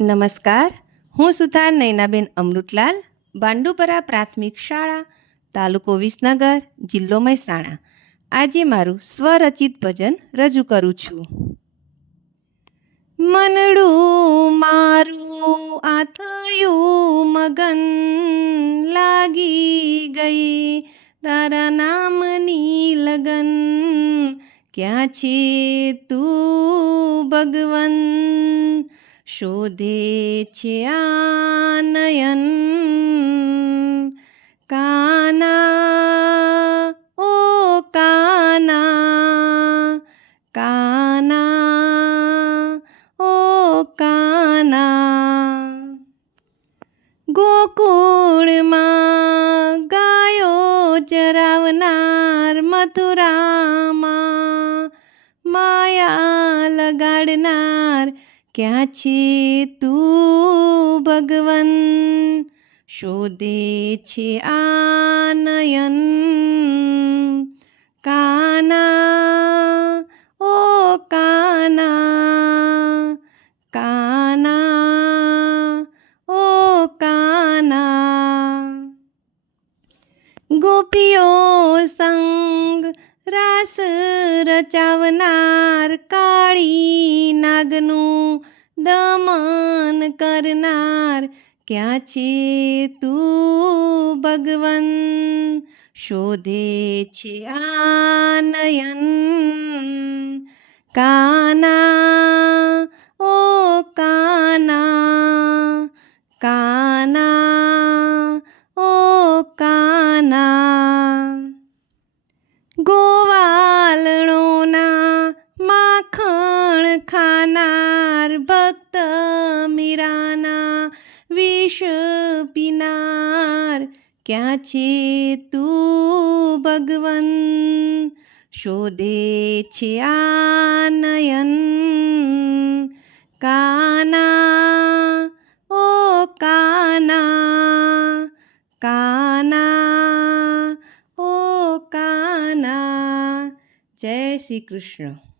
નમસ્કાર, હું સુથાર નયનાબેન અમૃતલાલ, બાંડુપરા પ્રાથમિક શાળા, તાલુકો વિસનગર, જિલ્લો મહેસાણા. આજે મારું સ્વરચિત ભજન રજૂ કરું છું. મનડું મારું આ થયું મગન, લાગી ગઈ તારા નામની લગન. ક્યાં છે તું ભગવન, શોધે છે આ નયન. કાના ઓ કાના, કાના ઓ કાના. ગોકુળમાં ગાયો ચરાવનાર, મથુરામાં માયા લગાડનાર. ક્યાં છે તું ભગવન, શોધે છે આ નયન. કાના ઓ કાના, કાના ઓ કાના. ગોપીઓ સંગ રાસ રચાવનાર, કાળી નાગનું દમન કરનાર. ક્યાં છે તું ભગવન, શોધે છે આ નયન. કાના ઓ કાના, કાના ઓ કાના. ગોવાલણોના માખણ ખાનાર, ભક્ત મીરાના વિષ પીનાર. ક્યાં છે તું ભગવન, શોધે છે આ નયન. કાના ઓ કાના, કાના ઓ કાના. જય શ્રી કૃષ્ણ.